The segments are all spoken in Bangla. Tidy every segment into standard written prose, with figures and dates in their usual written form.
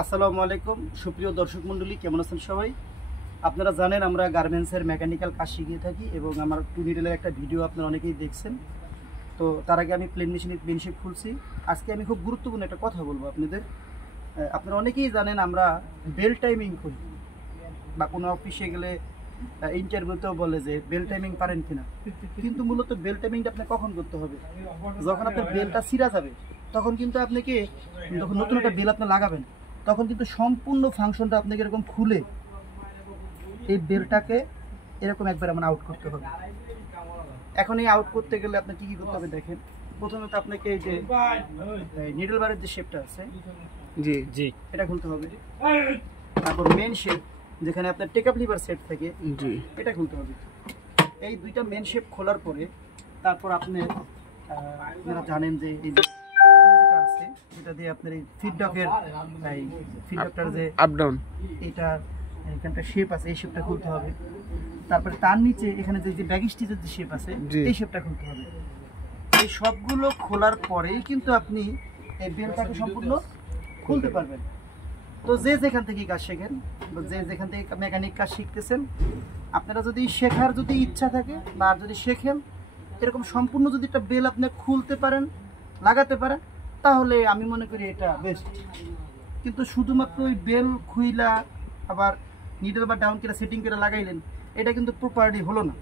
আসসালামু আলাইকুম সুপ্রিয় দর্শক মণ্ডলী, কেমন আছেন সবাই? আপনারা জানেন আমরা গার্মেন্টসের মেকানিক্যাল কাজ শিখিয়ে থাকি এবং আমার টু নিডেলের একটা ভিডিও আপনারা অনেকেই দেখছেন। তো তার আগে আমি প্লেন মেশিন খুলছি। আজকে আমি খুব গুরুত্বপূর্ণ একটা কথা বলবো আপনাদের। আপনারা অনেকেই জানেন আমরা বেল টাইমিং করি, বা কোনো অফিসে গেলে ইন্টারভিউতেও বলে যে বেল টাইমিং পারেন কিনা, কিন্তু মূলত বেল টাইমিংটা আপনাকে কখন করতে হবে? যখন আপনার বেলটা ছিঁড়া যাবে তখন কিন্তু আপনাকে, যখন নতুন একটা বেল আপনি লাগাবেন তখন কিন্তু সম্পূর্ণ ফাংশনটা আপনাকে এরকম খুলে এই বেলটাকে এরকম একবার এমন আউট করতে হবে। এখন এই আউট করতে গেলে আপনার কী করতে হবে দেখেন। প্রথমে তো আপনাকে এই যে নিডল বারের যে শেপটা আছে জি এটা খুলতে হবে। তারপর মেন শেপ যেখানে আপনার টেকআপ লিভার সেট থাকে এটা খুলতে হবে। এই দুইটা মেন শেপ খোলার পরে তারপর আপনারা জানেন যে এই যেটা আছে এটা দিয়ে আপনার এই ফিডব্যাকের যে আপ ডাউন এটা এখানটা শেপ আছে, এই শেপটা খুলতে হবে। তারপরে তার নিচে এখানে যে ব্যাগ স্টিচের যে শেপ আছে এই শেপটা খুলতে হবে। এই সবগুলো খোলার পরেই কিন্তু আপনি এই বেলটাকে সম্পূর্ণ খুলতে পারবেন। তো যে যেখান থেকে কাজ শেখেন, যে যেখান থেকে মেকানিক কাজ শিখতেছেন, আপনারা যদি শেখার যদি ইচ্ছা থাকে বা যদি শেখেন, এরকম সম্পূর্ণ যদি একটা বেল আপনি খুলতে পারেন, লাগাতে পারেন, তাহলে আমি মনে করি এটা বেস্ট। কিন্তু শুধুমাত্র ওই বেল খুইলা আবার নিডল বা ডাউন করে সেটিং করে লাগাইলেন, এটা কিন্তু প্রপারলি হলো না।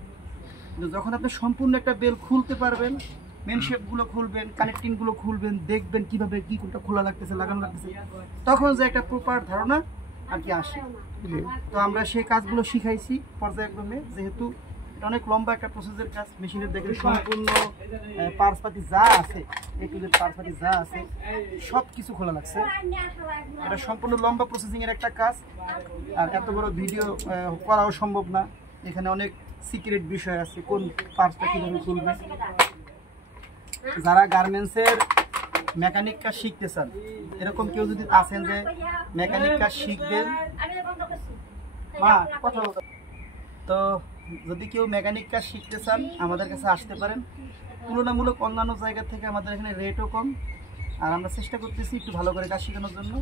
কিন্তু যখন আপনি সম্পূর্ণ একটা বেল খুলতে পারবেন, মেন শেপগুলো খুলবেন, কানেক্টিংগুলো খুলবেন, দেখবেন কীভাবে কী কোনটা খোলা লাগতেছে, লাগানো লাগতেছে, তখন যে একটা প্রপার ধারণা আর কি আসে। তো আমরা সেই কাজগুলো শিখাইছি পর্যায়ক্রমে, যেহেতু এটা অনেক লম্বা একটা প্রসেসের কাজ। মেশিনের দেখে সম্পূর্ণ পার্টসপাতি যা আছে, এগুলোর পার্টসপাতি যা আছে সব কিছু খোলা লাগছে। এটা সম্পূর্ণ লম্বা প্রসেসিংয়ের একটা কাজ, আর এত বড় ভিডিও করাও সম্ভব না। এখানে অনেক সিক্রেট বিষয় আছে, কোন পার্টসটা কীভাবে খুলবে। যারা গার্মেন্টসের মেকানিক কাজ শিখতে চান, এরকম কেউ যদি আছেন যে মেকানিক কাজ শিখবেন, তো যদি কেউ মেকানিক কাজ শিখতে চান আমাদের কাছে আসতে পারেন। তুলনামূলক অন্যান্য জায়গা থেকে আমাদের এখানে রেটও কম, আর আমরা চেষ্টা করতেছি একটু ভালো করে কাজ শেখানোর জন্য।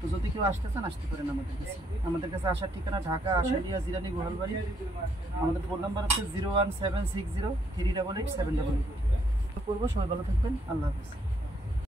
তো যদি কেউ আসতে চান আসতে পারেন আমাদের কাছে আসার ঠিকানা ঢাকা আশুলিয়া জিরানি গোহালবাড়ি। আমাদের ফোন নাম্বার হচ্ছে 01760 388 788। করবো। সবাই ভালো থাকবেন। আল্লাহ হাফেজ।